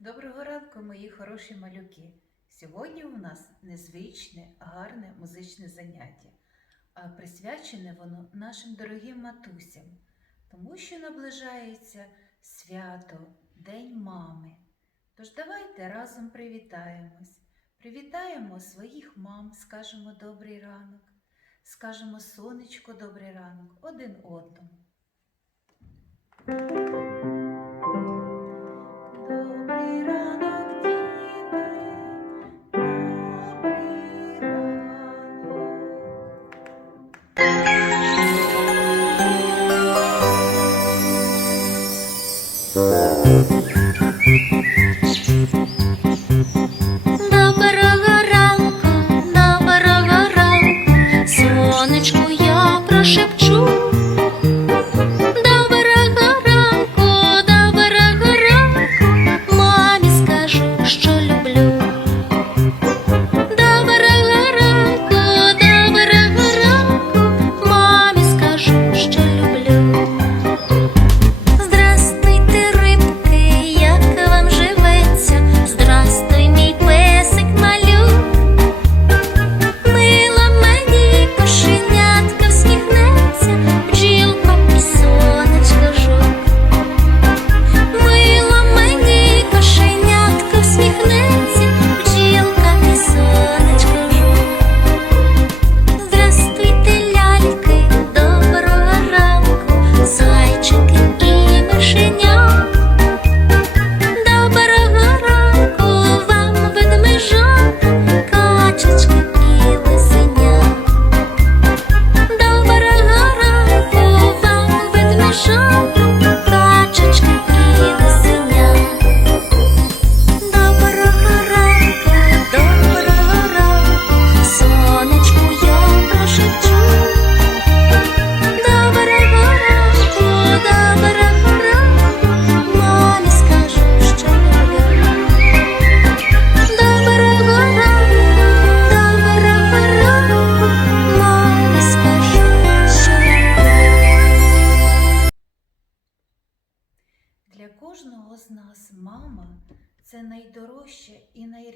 Доброго ранку, мої хороші малюки. Сьогодні у нас незвичне, гарне музичне заняття, а присвячене воно нашим дорогим матусям, тому що наближається свято, День мами. Тож давайте разом привітаємось. Привітаємо своїх мам, скажемо добрий ранок, скажемо сонечко добрий ранок один одному.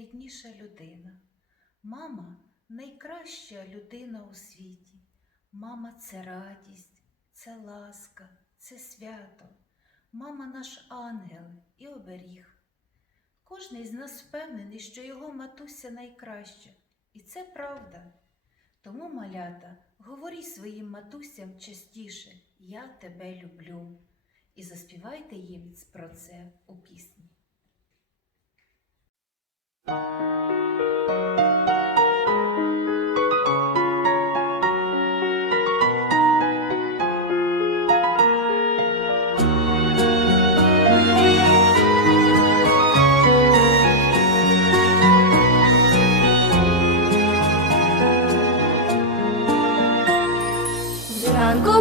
Найрідніша людина. Мама найкраща людина у світі. Мама це радість, це ласка, це свято. Мама наш ангел і оберіг. Кожний з нас впевнений, що його матуся найкраща, і це правда. Тому, малята, говоріть своїм матусям частіше Я тебе люблю і заспівайте їм про це у пісні. Зранку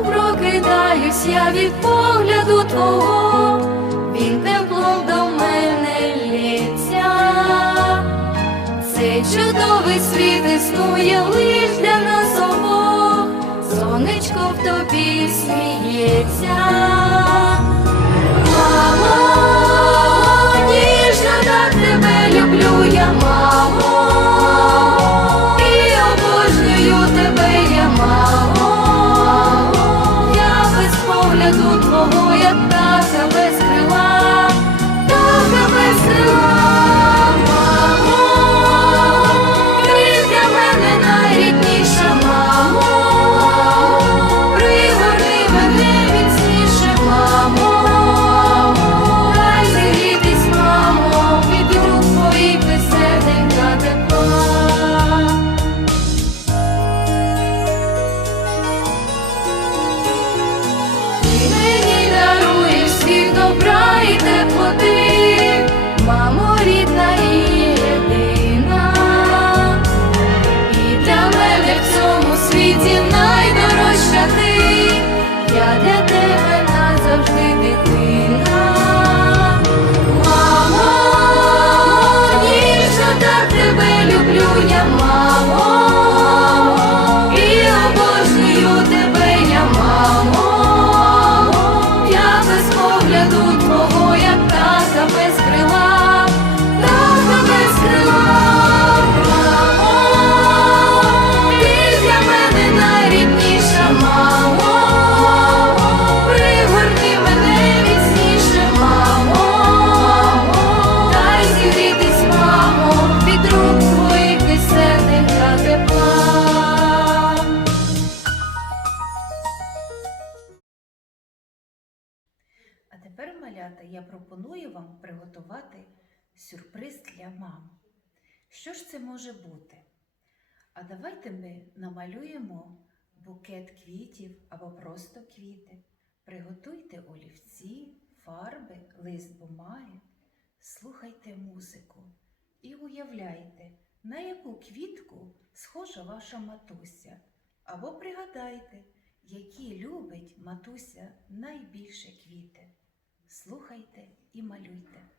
прокидаюсь я від погляду твого, існує лиш для нас обох, сонечко в тобі сміється. Тебе сюрприз для мам. Що ж це може бути? А давайте ми намалюємо букет квітів або просто квіти. Приготуйте олівці, фарби, лист бумаги, слухайте музику і уявляйте, на яку квітку схожа ваша матуся. Або пригадайте, які любить матуся найбільше квіти. Слухайте і малюйте.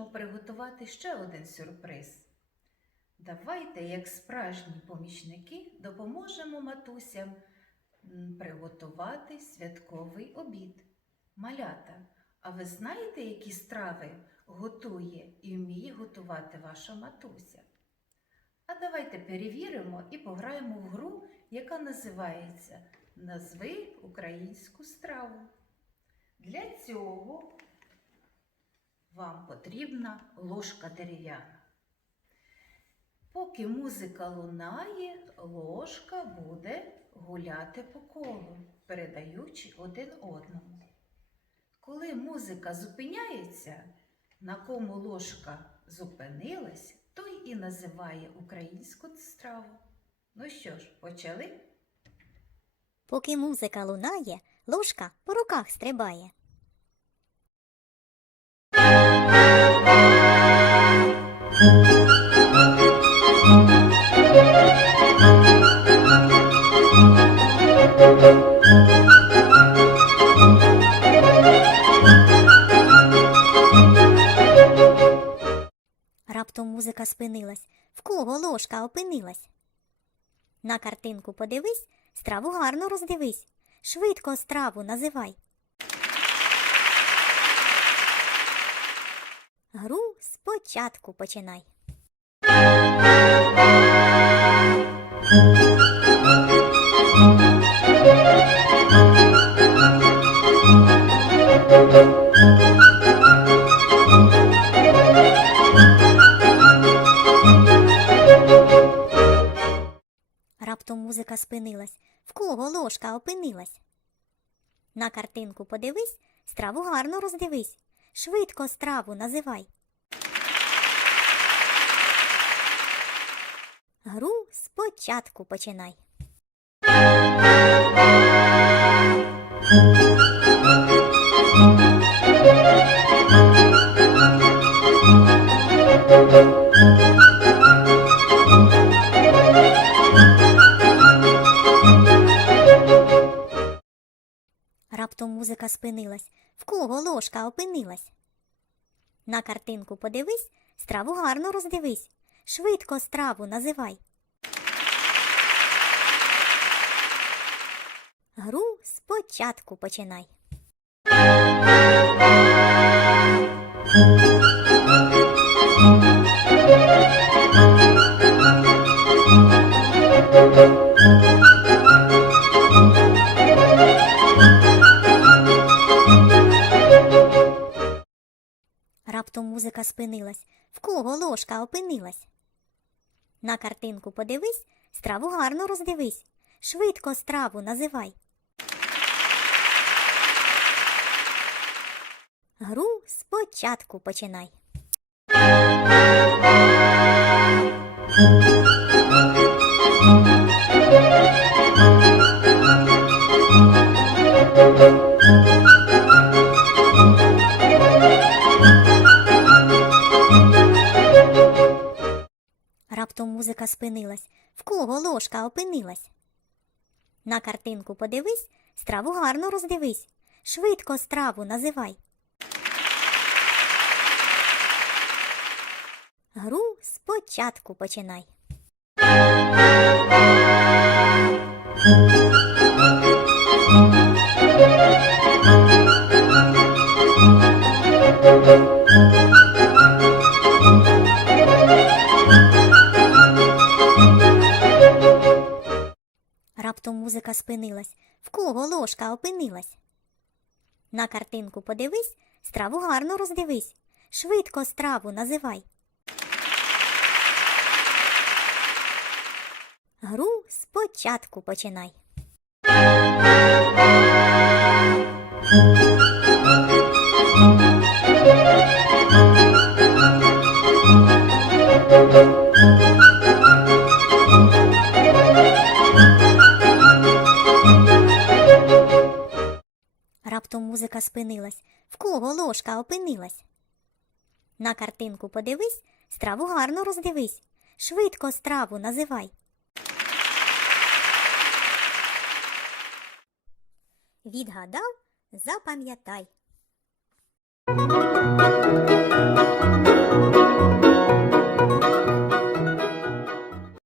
можемо приготувати ще один сюрприз. Давайте, як справжні помічники, допоможемо матусям приготувати святковий обід. Малята, а ви знаєте, які страви готує і вміє готувати ваша матуся? А давайте перевіримо і пограємо в гру, яка називається Назви українську страву. Для цього вам потрібна ложка дерев'яна. Поки музика лунає, ложка буде гуляти по колу, передаючи один одному. Коли музика зупиняється, на кому ложка зупинилась, той і називає українську страву. Ну що ж, почали? Поки музика лунає, ложка по руках стрибає. Раптом музика спинилась. В кого ложка опинилась? На картинку подивись, страву гарно роздивись. Швидко страву називай. Гру спочатку починай. Раптом музика спинилась. В кого ложка опинилась? На картинку подивись, страву гарно роздивись. Швидко страву називай. Гру спочатку починай. Раптом музика спинилась, кого ложка опинилась. На картинку подивись, страву гарно роздивись. Швидко страву називай. Гру спочатку починай. Раптом музика спинилась, в кого ложка опинилась. На картинку подивись, страву гарно роздивись. Швидко страву називай. Гру спочатку починай. Музика спинилась, в кого ложка опинилась. На картинку подивись, страву гарно роздивись. Швидко страву називай. Гру спочатку починай. Раптом музика спинилась, в кого ложка опинилась. На картинку подивись, страву гарно роздивись. Швидко страву називай. Гру спочатку починай. Раптом музика спинилась, в кого ложка опинилась. На картинку подивись, страву гарно роздивись. Швидко страву називай. Відгадав, запам'ятай.